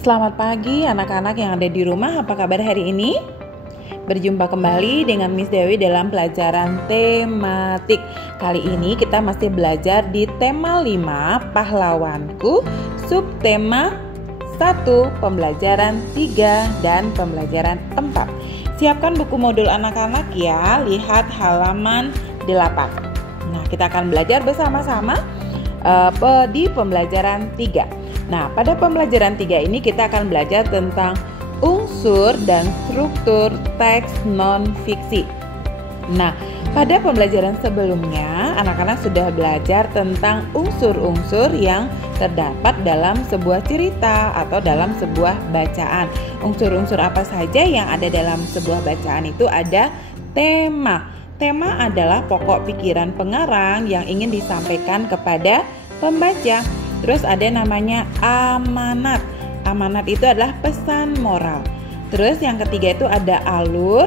Selamat pagi anak-anak yang ada di rumah, apa kabar hari ini? Berjumpa kembali dengan Miss Dewi dalam pelajaran tematik. Kali ini kita masih belajar di tema 5 pahlawanku, subtema 1, pembelajaran 3 dan pembelajaran 4. Siapkan buku modul anak-anak ya, lihat halaman 8. Nah, kita akan belajar bersama-sama di pembelajaran 3. Nah, pada pembelajaran 3 ini kita akan belajar tentang unsur dan struktur teks non-fiksi. Nah, pada pembelajaran sebelumnya, anak-anak sudah belajar tentang unsur-unsur yang terdapat dalam sebuah cerita atau dalam sebuah bacaan. Unsur-unsur apa saja yang ada dalam sebuah bacaan itu ada tema. Tema adalah pokok pikiran pengarang yang ingin disampaikan kepada pembaca. Terus ada namanya amanat. Amanat itu adalah pesan moral. Terus yang ketiga itu ada alur.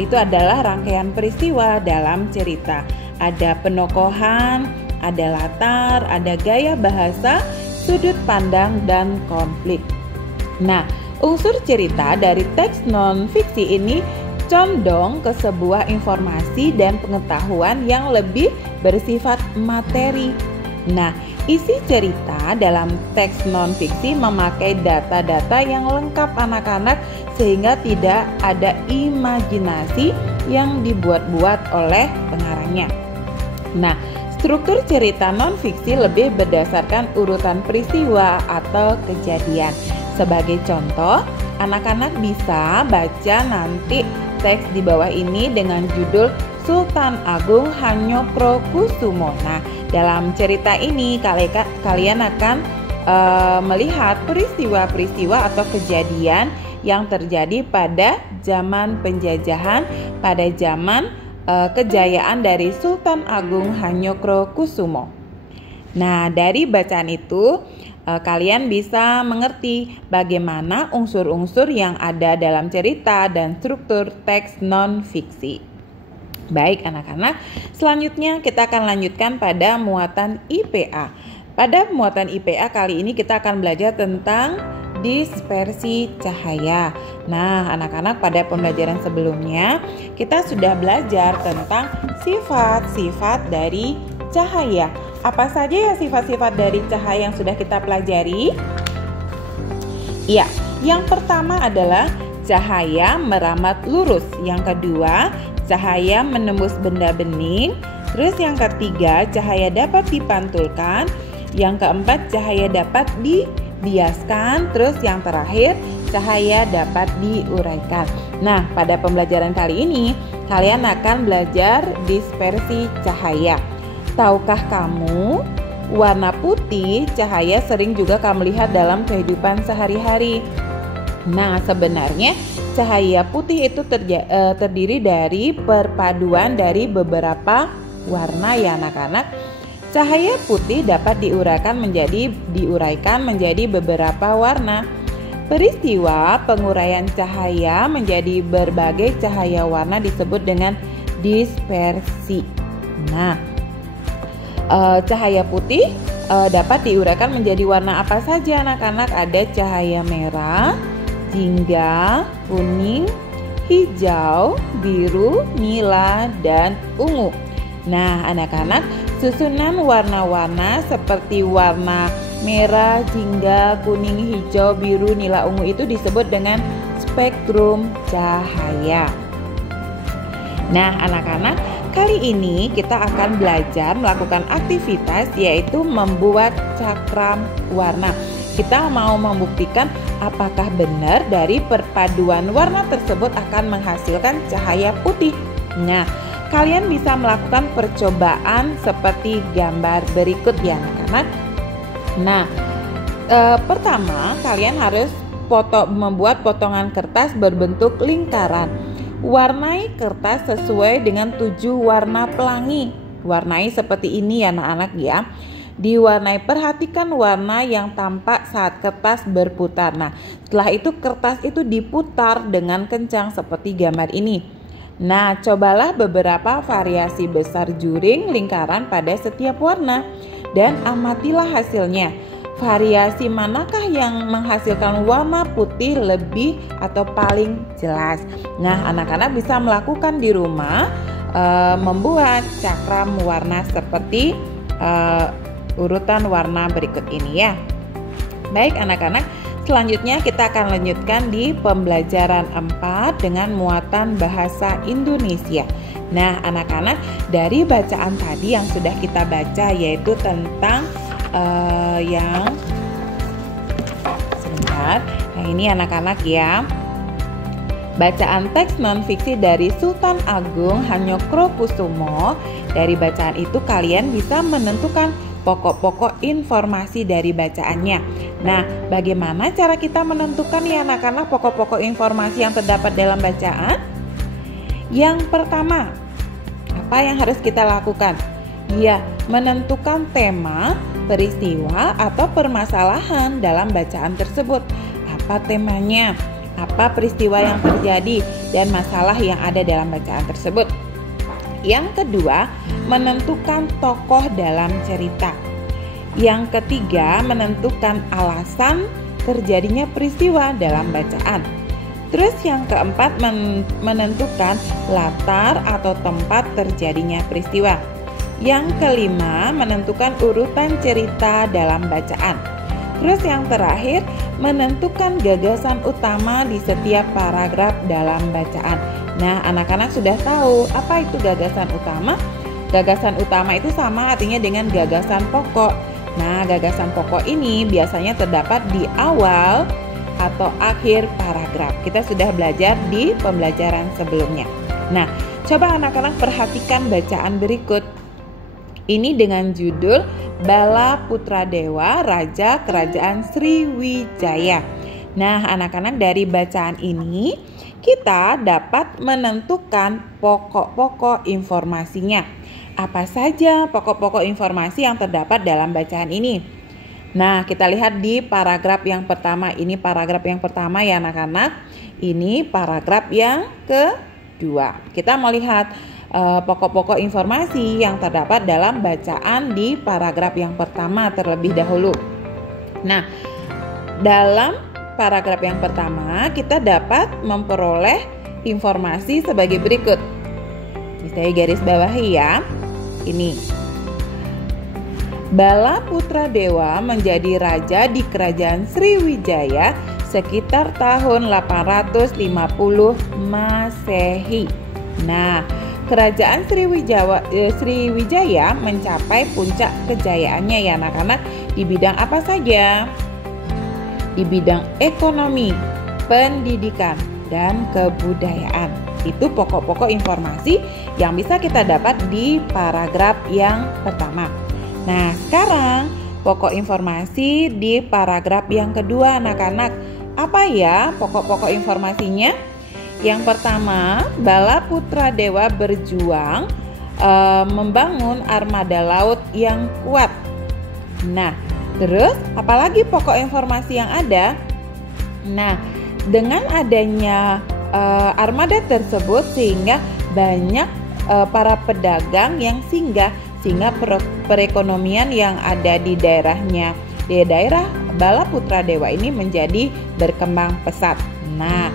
Itu adalah rangkaian peristiwa dalam cerita. Ada penokohan, ada latar, ada gaya bahasa, sudut pandang, dan konflik. Nah, unsur cerita dari teks non-fiksi ini condong ke sebuah informasi dan pengetahuan yang lebih bersifat materi. Nah, isi cerita dalam teks non-fiksi memakai data-data yang lengkap anak-anak sehingga tidak ada imajinasi yang dibuat-buat oleh pengarangnya. Nah, struktur cerita non-fiksi lebih berdasarkan urutan peristiwa atau kejadian. Sebagai contoh, anak-anak bisa baca nanti teks di bawah ini dengan judul Sultan Agung Hanyokrokusumo. Nah, dalam cerita ini kalian akan melihat peristiwa-peristiwa atau kejadian yang terjadi pada zaman penjajahan, pada zaman kejayaan dari Sultan Agung Hanyokrokusumo. Nah, dari bacaan itu kalian bisa mengerti bagaimana unsur-unsur yang ada dalam cerita dan struktur teks non-fiksi. Baik anak-anak, selanjutnya kita akan lanjutkan pada muatan IPA. Pada muatan IPA kali ini kita akan belajar tentang dispersi cahaya. Nah, anak-anak, pada pembelajaran sebelumnya kita sudah belajar tentang sifat-sifat dari cahaya. Apa saja ya sifat-sifat dari cahaya yang sudah kita pelajari? Ya, yang pertama adalah cahaya meramat lurus. Yang kedua, cahaya menembus benda bening. Terus yang ketiga, cahaya dapat dipantulkan. Yang keempat, cahaya dapat dibiaskan. Terus yang terakhir, cahaya dapat diuraikan. Nah, pada pembelajaran kali ini kalian akan belajar dispersi cahaya. Tahukah kamu, warna putih cahaya sering juga kamu lihat dalam kehidupan sehari-hari. Nah, sebenarnya cahaya putih itu terdiri dari perpaduan dari beberapa warna ya anak-anak. Cahaya putih dapat diuraikan menjadi beberapa warna. Peristiwa penguraian cahaya menjadi berbagai cahaya warna disebut dengan dispersi. Nah, cahaya putih dapat diuraikan menjadi warna apa saja anak-anak? Ada cahaya merah, jingga, kuning, hijau, biru, nila, dan ungu. Nah, anak-anak, susunan warna-warna seperti warna merah, jingga, kuning, hijau, biru, nila, ungu itu disebut dengan spektrum cahaya. Nah, anak-anak, kali ini kita akan belajar melakukan aktivitas yaitu membuat cakram warna. Kita mau membuktikan apakah benar dari perpaduan warna tersebut akan menghasilkan cahaya putih. Nah, kalian bisa melakukan percobaan seperti gambar berikut ya anak-anak. Nah, pertama kalian harus membuat potongan kertas berbentuk lingkaran. Warnai kertas sesuai dengan 7 warna pelangi. Warnai seperti ini ya anak-anak ya. Diwarnai, perhatikan warna yang tampak saat kertas berputar. Nah, setelah itu kertas itu diputar dengan kencang seperti gambar ini. Nah, cobalah beberapa variasi besar juring lingkaran pada setiap warna dan amatilah hasilnya. variasi manakah yang menghasilkan warna putih lebih atau paling jelas. Nah, anak-anak bisa melakukan di rumah membuat cakram warna seperti urutan warna berikut ini ya. Baik anak-anak, selanjutnya kita akan lanjutkan di pembelajaran 4 dengan muatan bahasa Indonesia. Nah anak-anak, dari bacaan tadi yang sudah kita baca yaitu tentang Nah ini anak-anak ya, bacaan teks non-fiksi dari Sultan Agung Hanyokrokusumo. Dari bacaan itu kalian bisa menentukan pokok-pokok informasi dari bacaannya. Nah, bagaimana cara kita menentukan ya anak-anak pokok-pokok informasi yang terdapat dalam bacaan? Yang pertama, apa yang harus kita lakukan? Ya, menentukan tema, peristiwa, atau permasalahan dalam bacaan tersebut. Apa temanya? Apa peristiwa yang terjadi dan masalah yang ada dalam bacaan tersebut? Yang kedua, menentukan tokoh dalam cerita. Yang ketiga, menentukan alasan terjadinya peristiwa dalam bacaan. Terus yang keempat, menentukan latar atau tempat terjadinya peristiwa. Yang kelima, menentukan urutan cerita dalam bacaan. Terus yang terakhir, menentukan gagasan utama di setiap paragraf dalam bacaan. Nah, anak-anak sudah tahu apa itu gagasan utama? Gagasan utama itu sama artinya dengan gagasan pokok. Nah, gagasan pokok ini biasanya terdapat di awal atau akhir paragraf. Kita sudah belajar di pembelajaran sebelumnya. Nah, coba anak-anak perhatikan bacaan berikut. Ini dengan judul Bala Putradewa, Raja Kerajaan Sriwijaya. Nah, anak-anak, dari bacaan ini kita dapat menentukan pokok-pokok informasinya. Apa saja pokok-pokok informasi yang terdapat dalam bacaan ini? Nah, kita lihat di paragraf yang pertama. Ini paragraf yang pertama ya anak-anak. Ini paragraf yang kedua. Kita mau lihat pokok-pokok informasi yang terdapat dalam bacaan di paragraf yang pertama terlebih dahulu. Nah, dalam paragraf yang pertama kita dapat memperoleh informasi sebagai berikut. Saya garis bawahi ya. Ini, Bala Putradewa menjadi raja di kerajaan Sriwijaya sekitar tahun 850 Masehi. Nah, kerajaan Sriwijaya mencapai puncak kejayaannya ya anak-anak di bidang apa saja? Di bidang ekonomi, pendidikan, dan kebudayaan. Itu pokok-pokok informasi yang bisa kita dapat di paragraf yang pertama. Nah, sekarang pokok informasi di paragraf yang kedua anak-anak. Apa ya pokok-pokok informasinya? Yang pertama, Bala Putradewa berjuang membangun armada laut yang kuat. Nah, terus apalagi pokok informasi yang ada? Nah, dengan adanya armada tersebut sehingga banyak para pedagang yang singgah, sehingga perekonomian yang ada di daerahnya, di daerah Bala Putradewa ini menjadi berkembang pesat. Nah,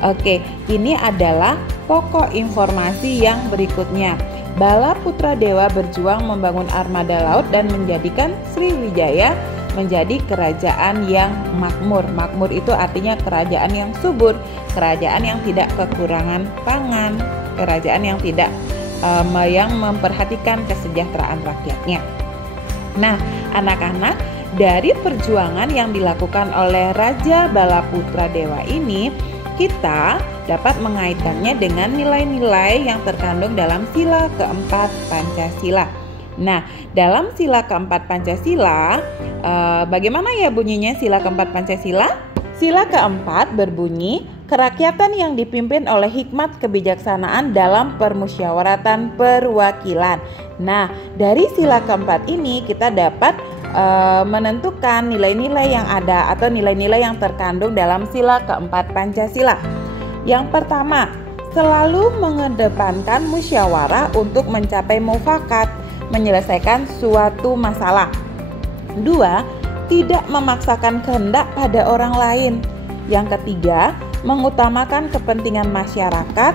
oke, ini adalah pokok informasi yang berikutnya. Bala Putradewa berjuang membangun armada laut dan menjadikan Sriwijaya menjadi kerajaan yang makmur. Makmur itu artinya kerajaan yang subur, kerajaan yang tidak kekurangan pangan, kerajaan yang tidak yang memperhatikan kesejahteraan rakyatnya. Nah, anak-anak, dari perjuangan yang dilakukan oleh Raja Bala Putradewa ini, kita dapat mengaitkannya dengan nilai-nilai yang terkandung dalam sila keempat Pancasila. Nah, dalam sila keempat Pancasila, bagaimana ya bunyinya sila keempat Pancasila? Sila keempat berbunyi, kerakyatan yang dipimpin oleh hikmat kebijaksanaan dalam permusyawaratan perwakilan. Nah, dari sila keempat ini kita dapat menentukan nilai-nilai yang ada atau nilai-nilai yang terkandung dalam sila keempat Pancasila. Yang pertama, selalu mengedepankan musyawarah untuk mencapai mufakat, menyelesaikan suatu masalah. 2. tidak memaksakan kehendak pada orang lain. Yang ketiga, mengutamakan kepentingan masyarakat.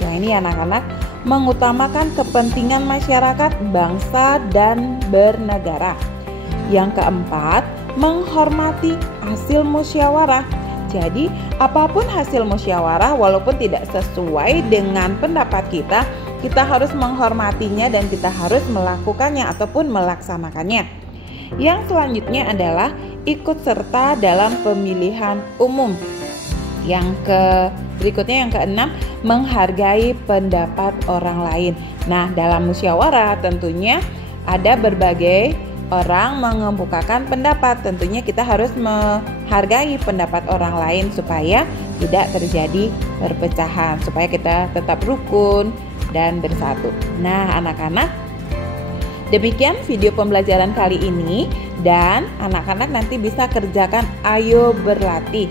Yang ini anak-anak, mengutamakan kepentingan masyarakat, bangsa, dan bernegara. Yang keempat, menghormati hasil musyawarah. Jadi, apapun hasil musyawarah, walaupun tidak sesuai dengan pendapat kita harus menghormatinya dan kita harus melakukannya ataupun melaksanakannya. Yang selanjutnya adalah ikut serta dalam pemilihan umum. Berikutnya yang keenam, menghargai pendapat orang lain. Nah, dalam musyawarah tentunya ada berbagai orang mengemukakan pendapat. Tentunya kita harus menghargai pendapat orang lain supaya tidak terjadi perpecahan, supaya kita tetap rukun dan bersatu. Nah, anak-anak, demikian video pembelajaran kali ini, dan anak-anak nanti bisa kerjakan ayo berlatih.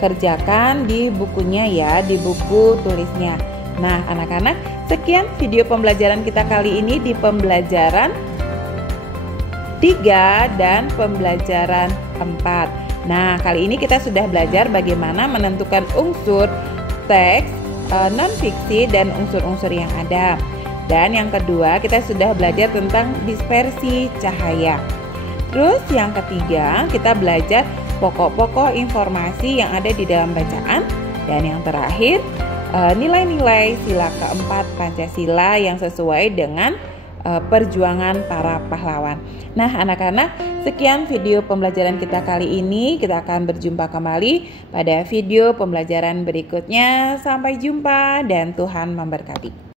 Kerjakan di bukunya ya, di buku tulisnya. Nah, anak-anak, sekian video pembelajaran kita kali ini di pembelajaran 3 dan pembelajaran 4. Nah, kali ini kita sudah belajar bagaimana menentukan unsur teks, non-fiksi, dan unsur-unsur yang ada. Dan yang kedua, kita sudah belajar tentang dispersi cahaya. Terus yang ketiga, kita belajar pokok-pokok informasi yang ada di dalam bacaan. Dan yang terakhir, nilai-nilai sila keempat Pancasila yang sesuai dengan perjuangan para pahlawan. Nah, anak-anak, sekian video pembelajaran kita kali ini. Kita akan berjumpa kembali pada video pembelajaran berikutnya. Sampai jumpa dan Tuhan memberkati.